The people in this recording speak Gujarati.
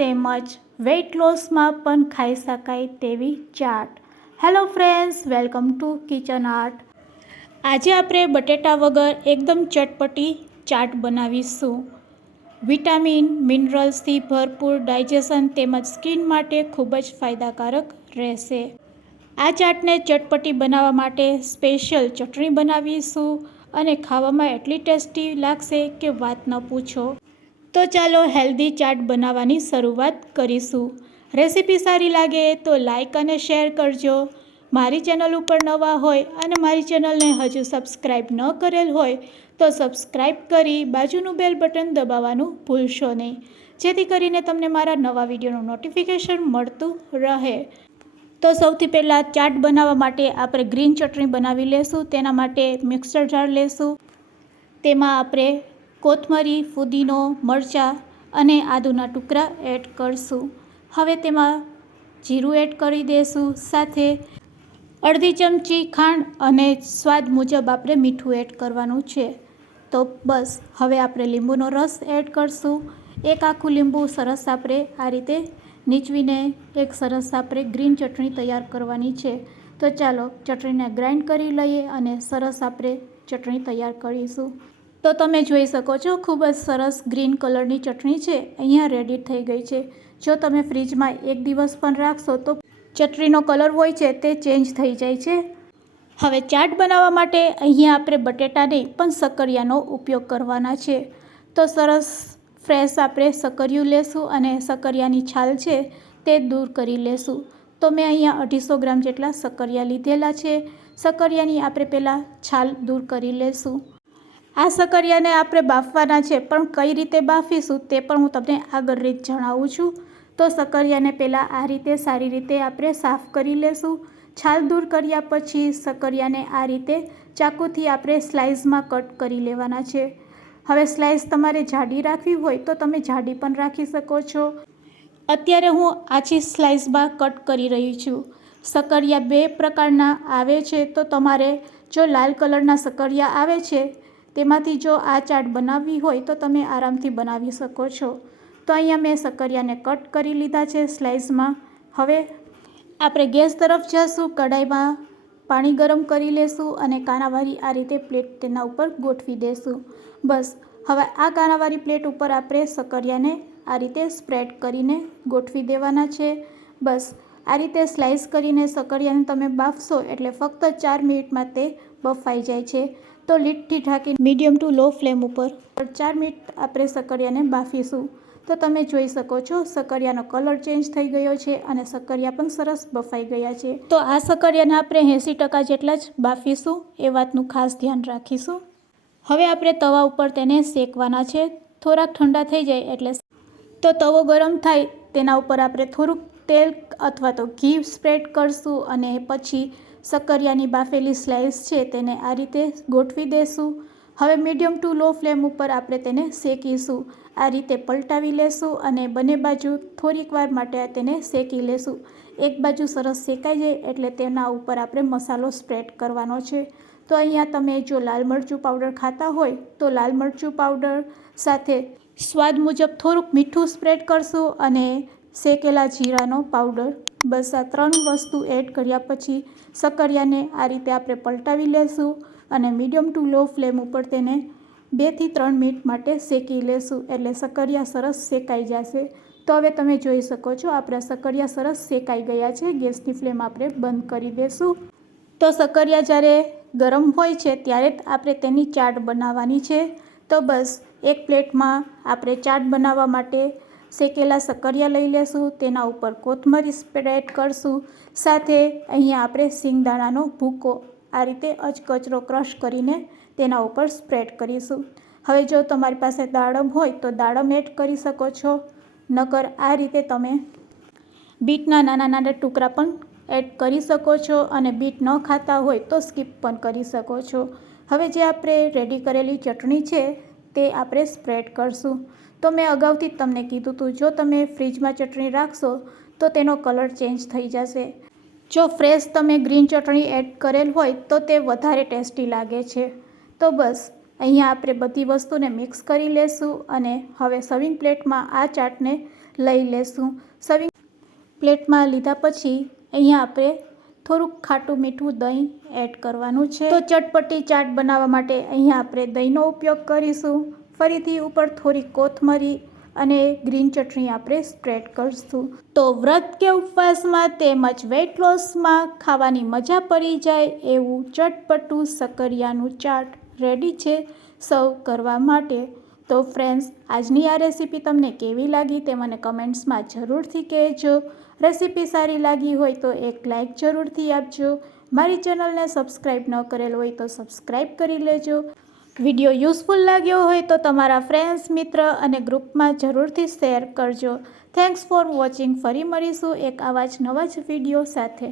તેમજ વેઇટ લોસમાં પણ ખાઈ શકાય તેવી ચાટ. Hello friends, welcome to Kitchen Art. આજે આપણે બટેટા વગર એકદમ ચટપટી ચાટ બનાવીશું. વિટામિન મિનરલ્સથી ભરપૂર, ડાયજેશન તેમજ સ્કિન માટે ખૂબ જ ફાયદાકારક રહેશે. આ ચાટને ચટપટી બનાવવા માટે સ્પેશિયલ ચટણી બનાવીશું અને ખાવામાં એટલી ટેસ્ટી લાગશે કે વાત ન પૂછો. તો ચાલો હેલ્ધી ચાટ બનાવવાની શરૂઆત કરીશું. રેસીપી સારી લાગે તો લાઈક અને શેર કરજો. મારી ચેનલ ઉપર નવા હોય અને મારી ચેનલને હજુ સબસ્ક્રાઈબ ન કરેલ હોય તો સબસ્ક્રાઈબ કરી બાજુનું બેલ બટન દબાવવાનું ભૂલશો નહીં, જેથી કરીને તમને મારા નવા વિડીયોનું નોટિફિકેશન મળતું રહે. તો સૌથી પહેલાં ચાટ બનાવવા માટે આપણે ગ્રીન ચટણી બનાવી લેશું. તેના માટે મિક્સર જાર લેશું. તેમાં આપણે કોથમરી, ફુદીનો, મરચાં અને આદુના ટુકડા એડ કરશું. હવે તેમાં જીરું એડ કરી દઈશું. સાથે અડધી ચમચી ખાંડ અને સ્વાદ મુજબ આપણે મીઠું એડ કરવાનું છે. તો બસ હવે આપણે લીંબુનો રસ એડ કરશું. એક આખું લીંબુ સરસ આપણે આ રીતે નીચવીને એક સરસ આપણે ગ્રીન ચટણી તૈયાર કરવાની છે. તો ચાલો ચટણીને ગ્રાઇન્ડ કરી લઈએ અને સરસ આપણે ચટણી તૈયાર કરીશું. તો તમે જોઈ શકો છો ખૂબ જ સરસ ગ્રીન કલરની ચટણી છે, અહીંયા રેડી થઈ ગઈ છે. જો તમે ફ્રીજમાં એક દિવસ પણ રાખશો તો ચટણીનો કલર હોય છે તે ચેન્જ થઈ જાય છે. હવે ચાટ બનાવવા માટે અહીંયા આપણે બટેટા નહીં પણ સક્કરિયાનો ઉપયોગ કરવાના છે. તો સરસ ફ્રેશ આપણે સક્કરિયું લેશું અને સક્કરિયાની છાલ છે તે દૂર કરી લેશું. તો મેં અહીંયા 250 ગ્રામ જેટલા સક્કરિયા લીધેલા છે. સક્કરિયાની આપણે પહેલાં છાલ દૂર કરી લેશું. આ સક્કરિયાને આપણે બાફવાના છે, પણ કઈ રીતે બાફીશું તે પણ હું તમને આગળ રીત જણાવું છું. તો સક્કરિયાને પહેલાં આ રીતે સારી રીતે આપણે સાફ કરી લેશું. છાલ દૂર કર્યા પછી સક્કરિયાને આ રીતે ચાકુથી આપણે સ્લાઇસમાં કટ કરી લેવાના છે. હવે સ્લાઇસ તમારે જાડી રાખવી હોય તો તમે જાડી પણ રાખી શકો છો. અત્યારે હું આછી સ્લાઇસમાં કટ કરી રહી છું. સક્કરિયા બે પ્રકારના આવે છે, તો તમારે જો લાલ કલરના સક્કરિયા આવે છે તેમાંથી જો આ ચાટ બનાવવી હોય તો તમે આરામથી બનાવી શકો છો. તો અહીંયા મેં સક્કરિયાને કટ કરી લીધા છે સ્લાઇસમાં. હવે આપણે ગેસ તરફ જઈશું. કઢાઈમાં પાણી ગરમ કરી લેશું અને કાનાવાળી આ રીતે પ્લેટ તેના ઉપર ગોઠવી દેશું. બસ હવે આ કાનાવાળી પ્લેટ ઉપર આપણે સક્કરિયાને આ રીતે સ્પ્રેડ કરીને ગોઠવી દેવાના છે. બસ આ રીતે સ્લાઇસ કરીને સક્કરિયાને તમે બાફશો એટલે ફક્ત 4 મિનિટમાં તે બફાઈ જાય છે. તો લીડથી ઢાંકી મીડિયમ ટુ લો ફ્લેમ ઉપર 4 મિનિટ આપણે સક્કરિયાને બાફીશું. તો તમે જોઈ શકો છો સક્કરિયાનો કલર ચેન્જ થઈ ગયો છે અને સક્કરિયા પણ સરસ બફાઈ ગયા છે. તો આ સક્કરિયાને આપણે 80% જેટલા જ બાફીશું, એ વાતનું ખાસ ધ્યાન રાખીશું. હવે આપણે તવા ઉપર તેને શેકવાના છે. થોડાક ઠંડા થઈ જાય એટલે તો તવો ગરમ થાય તેના ઉપર આપણે થોડુંક તેલ અથવા તો ઘી સ્પ્રેડ કરશું અને પછી સક્કરિયાની બાફેલી સ્લાઇસ છે તેને આ રીતે ગોઠવી દેશું. હવે મીડિયમ ટુ લો ફ્લેમ ઉપર આપણે તેને શેકીશું. આ રીતે પલટાવી લેશું અને બંને બાજુ થોડીક વાર માટે તેને શેકી લેશું. એક બાજુ સરસ શેકાઈ જાય એટલે તેના ઉપર આપણે મસાલો સ્પ્રેડ કરવાનો છે. તો અહીંયા તમે જો લાલ મરચું પાવડર ખાતા હોય તો લાલ મરચું પાવડર સાથે સ્વાદ મુજબ થોડુંક મીઠું સ્પ્રેડ કરશું અને શેકેલા જીરાનો પાવડર. બસ આ 3 વસ્તુ એડ કર્યા પછી સક્કરિયાને આ રીતે આપણે પલટાવી લેશું અને મીડિયમ ટુ લો ફ્લેમ ઉપર તેને 2 થી 3 મિનિટ માટે શેકી લેશું એટલે સક્કરિયા સરસ શેકાઈ જશે. તો હવે તમે જોઈ શકો છો આપણા સક્કરિયા સરસ શેકાઈ ગયા છે. ગેસની ફ્લેમ આપણે બંધ કરી દઈશું. તો સક્કરિયા જ્યારે ગરમ હોય છે ત્યારે જ આપણે તેની ચાટ બનાવવાની છે. તો બસ એક પ્લેટમાં આપણે ચાટ બનાવવા માટે શેકેલા સક્કરિયા લઈ લેશું. તેના ઉપર કોથમરી સ્પ્રેડ કરશું. સાથે અહીંયા આપણે સિંગદાણાનો ભૂકો આ રીતે અચકચરો ક્રશ કરીને તેના ઉપર સ્પ્રેડ કરીશું. હવે જો તમારી પાસે દાડમ હોય તો દાડમ એડ કરી શકો છો, નકર આ રીતે તમે બીટના નાના નાના ટુકડા પણ એડ કરી શકો છો અને બીટ ન ખાતા હોય તો સ્કીપ પણ કરી શકો છો. હવે જે આપણે રેડી કરેલી ચટણી છે તે આપણે સ્પ્રેડ કરશું. તો મેં અગાઉથી જ તમને કીધું હતું, જો તમે ફ્રીજમાં ચટણી રાખશો તો તેનો કલર ચેન્જ થઈ જશે. જો ફ્રેશ તમે ગ્રીન ચટણી એડ કરેલ હોય તો તે વધારે ટેસ્ટી લાગે છે. તો બસ અહીંયા આપણે બધી વસ્તુને મિક્સ કરી લેશું અને હવે સર્વિંગ પ્લેટમાં આ ચાટને લઈ લેશું। સર્વિંગ પ્લેટમાં લીધા પછી અહીંયા આપણે થોડુંક ખાટું મીઠું દહીં એડ કરવાનું છે। તો ચટપટી ચાટ બનાવવા માટે અહીંયા આપણે દહીંનો ઉપયોગ કરીશું। ફરીથી ઉપર થોડી કોથમરી અને ગ્રીન ચટણી આપણે સ્પ્રેડ કરીશું। તો વ્રત કે ઉપવાસમાં તેમજ વેઇટ લોસમાં ખાવાની મજા પડી જાય એવું ચટપટું સક્કરિયાનું ચાટ રેડી છે સર્વ કરવા માટે। તો ફ્રેન્ડ્સ, આજની આ રેસીપી તમને કેવી લાગી તે મને કમેન્ટ્સમાં જરૂરથી કહેજો। રેસીપી સારી લાગી હોય તો એક લાઇક જરૂરથી આપજો। મારી ચેનલને સબસ્ક્રાઈબ ન કરેલ હોય તો સબસ્ક્રાઈબ કરી લેજો। વિડીયો યુઝફુલ લાગ્યો હોય તો તમારા ફ્રેન્ડ્સ, મિત્ર અને ગ્રુપમાં જરૂરથી શેર કરજો। Thanks for watching. ફરી મળીશું એક આવા જ નવા જ વિડીયો સાથે।